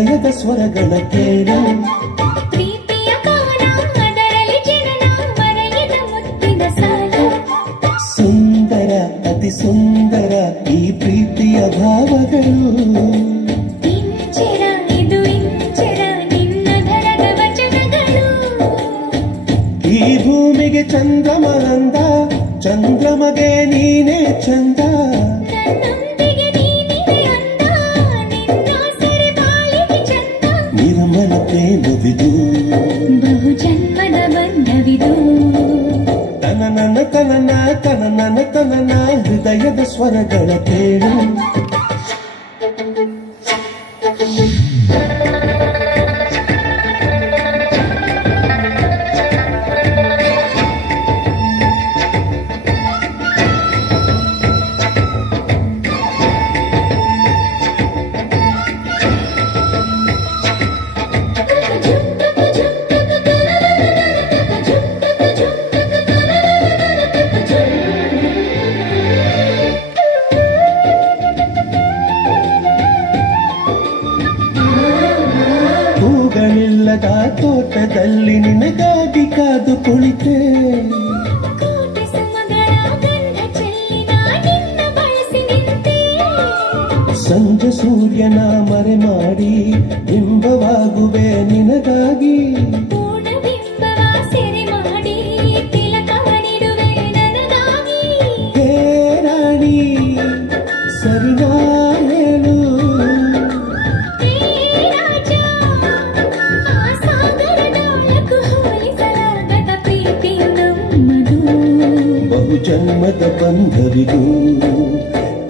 ಹೃದಯದ ಸ್ವರಗಳ ಕೇಳು ಪ್ರೀತಿಯ ಕಾರಣ ಅದರಲ್ಲಿ ಜನನ ಮರೆಯದ ಮುತ್ತಿನ ಸಾಲ ಸುಂದರ ಅತಿ ಸುಂದರ ಈ ಪ್ರೀತಿಯ ಭಾವಗಳು ಇಂಚರ ಇದು ಇಂಚರ ನಿನ್ನ ಧರದ ವಚನಗಳು ಈ ಭೂಮಿಗೆ ಚಂದ್ರಮನಂದ ಚಂದ್ರಮಗೆ ನೀನೇ ಚಂದ ಹೃದಯದ ಸ್ವರಗಳ ಕೇಳು ತೋಟದಲ್ಲಿ ನಿನಗಾಗಿ ಕಾದು ಕುಳಿತೆ. ಸಂಜೆ ಸೂರ್ಯನ ಮರೆ ಮಾಡಿ ಬಿಂಬವಾಗುವೆ ನಿನಗಾಗಿ. ಜನ್ಮದ ಬಂಧರಿಗೂ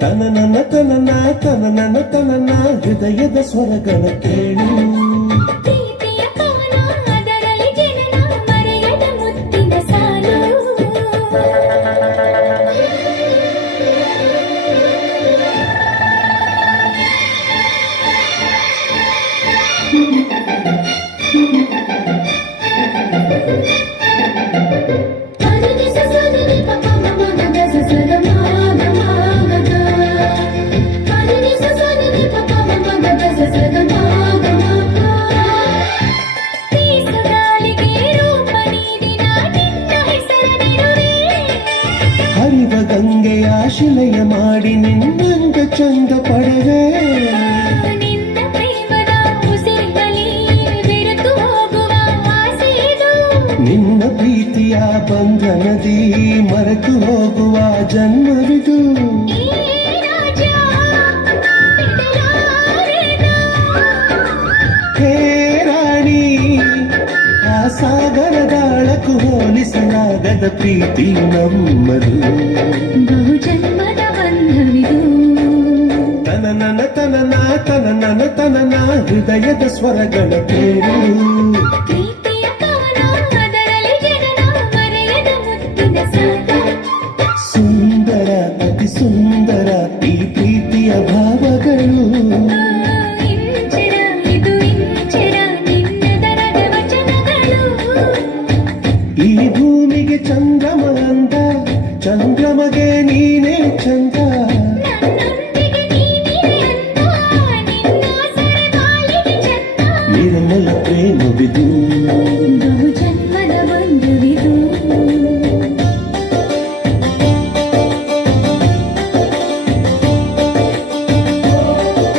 ತನ ನನ್ನ ತನನ ತನ ನನ್ನ ತನನ ಹೃದಯದ ಸ್ವರಗಳ ಕೇಳು. ಶಿಲೆಯ ಮಾಡಿ ನಿನ್ನಂದ ಚಂದ ಪಡೆದೆ. ನಿನ್ನ ಪ್ರೀತಿಯ ಬಂಧನದಿ ಮರೆತು ಹೋಗುವ ಜನ್ಮವಿದು. ಹೇ ರಾಣಿ ಆ ಸಾಗರದಾಳಕ್ಕೂ ಹೋಲಿಸಲಾಗದ ಪ್ರೀತಿ ನಮ್ಮದು. ಬಹುಜನ ಬಹು ಜನ್ಮದ ಬಂಧವಿದು ತನನನ ತನನ ತನನನ ತನನ ಹೃದಯದ ಸ್ವರಗಳ ಕೇಳು ಪ್ರೀತಿಯ ಕವನ ಅದರಲ್ಲಿ ಜನನ ಮರೆಯದ ಮುತ್ತಿನ ಸಾಲ ಸುಂದರ ಅತಿ ಸುಂದರ ಈ ಪ್ರೀತಿಯ ಭಾವಗಳು ಇಂಚರ ಇದು ಇಂಚರ ನಿನ್ನ ದರದ ವಚನಗಳು ಈ ಭೂಮಿಗೆ ಚಂದ್ರಮನಂದ ಚಂದ್ರಮಗೆ ನೀನೇ ಚಂದ Vem, Mobidu.